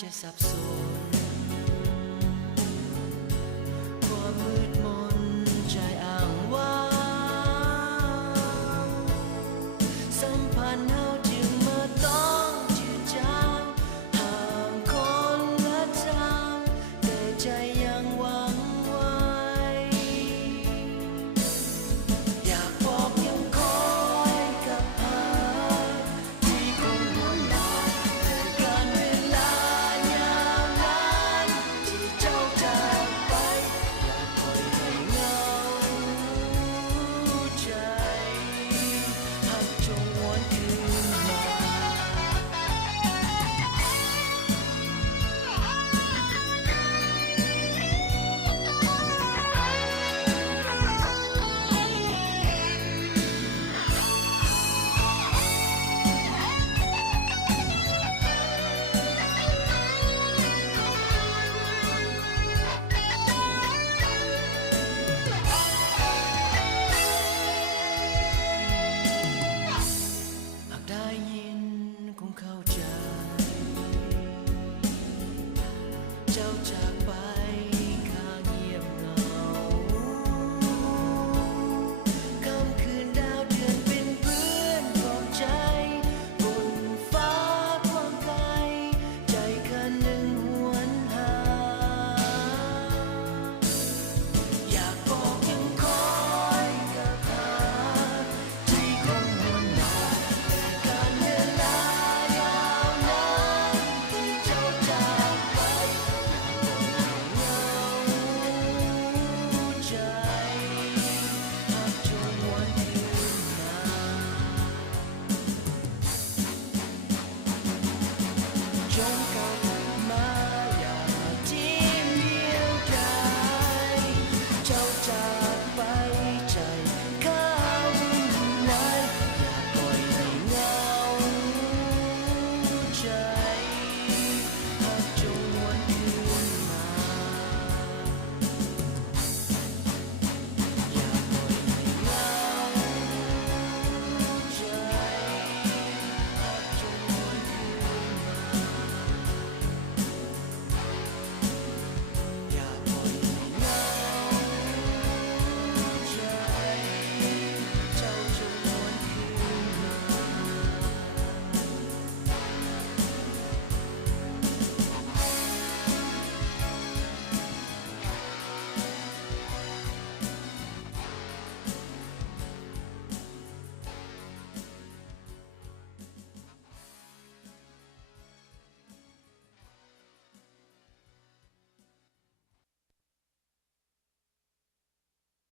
จะสับสนความมืดมนใจอ้างว้างสัมพันธ์เฮาจึงมาต้องจืดจางห่างคนละทางแต่ใจยังหวังไว้อยากบอกยังคอยกับหาที่คงหวนมาแต่การเวลายาวนานที่เจ้าจากไปอย่าปล่อยให้เหงาใจหากจงหวนคืนมา หากได้ยินคงเข้าใจเจ้าจากไปข้างเงียบเหงาค่ำคืนดาวเดือนเป็นเพื่อนปลอบใจบนฟ้ากว้างไกลใจคันหนึ่งหวนหาอยากบอกยังคอยกับหาที่คงหวนมาแต่การเวลายาวนานที่เจ้าจากไปเหงาใจหากจงหวนคืนมาจง